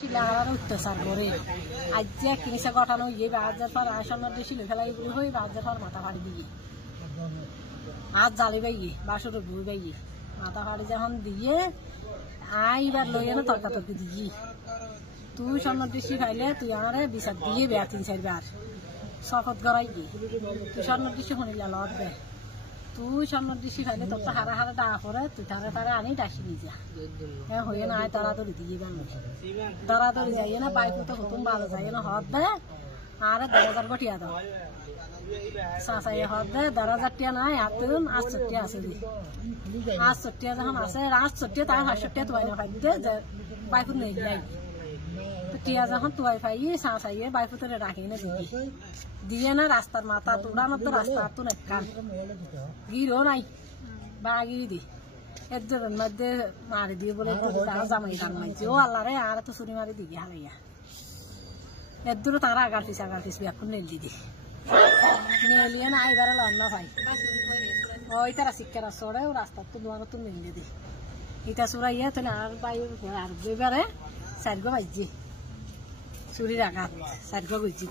অত্যাচার করে আজ যে কিনিসা ঘটানো ইয়ে বাজার পর আসনের দেশি ফেলাই বলি হয়ে বাজার পর মাথা ফাড়ি দিয়ে হাত জ্বালি বাইয়ে বাসর বই বাইয়ে মাথা ফাড়ি যখন দিয়ে আইবার লইয়ে না তর্কাতর্কি দিয়ে তুই স্বর্ণর দেশি খাইলে তুই আমারে বিচার দিয়ে বেয়া ৩-৪ বার শপথ গড়াই গিয়ে তুই স্বর্ণর দেশি শুনিলা লত বে তুই স্বর্ণর দেশি খাইলে তোর তো হারা হারা ডা করে তুই তারে আনি ডাকি নিয়ে যা হ্যাঁ হয়ে না আয় দৌড়াদৌড়ি দিয়ে গেল দৌড়াদৌড়ি যাইয়ে না বাইক তো হতুম ভালো যাইয়ে না হত দে আর ১০০০ গটিয়া দাও চাচাই হত দে ১০০০ টিয়া নাই হাতুন ৮০ টিয়া আছে ৮০ টিয়া যখন আছে ৮০ টিয়া তার ৫০০ টিয়া তুয়াই না পাই দিতে যে বাইকুত নেই যাই টিয়া যখন তুয়াই পাই চাচাইয়ে বাইকুতরে রাখি না দিয়ে না রাস্তার মাথা তোড়ানোর তো রাস্তা তো নেকান গিরও নাই বাগিয়ে দি একজনের মধ্যে মারি দিয়ে বলে তারা জামাই টান মারছে ও আল্লাহ রে আর তো ছুরি মারি দিয়ে হারাইয়া এর দূরে তারা আগার পিস এখন নেল দিদি নেলিয়ে না আইবারে লন্ন ভাই ওই তারা শিক্ষারা চড়ে ও রাস্তার তো দুয়ার তো নেল দিদি ইটা চুরাইয়া তো আর বাই আর দুইবারে ৪ গো বাজছি চুরির আঘাত ৪ গো গইছি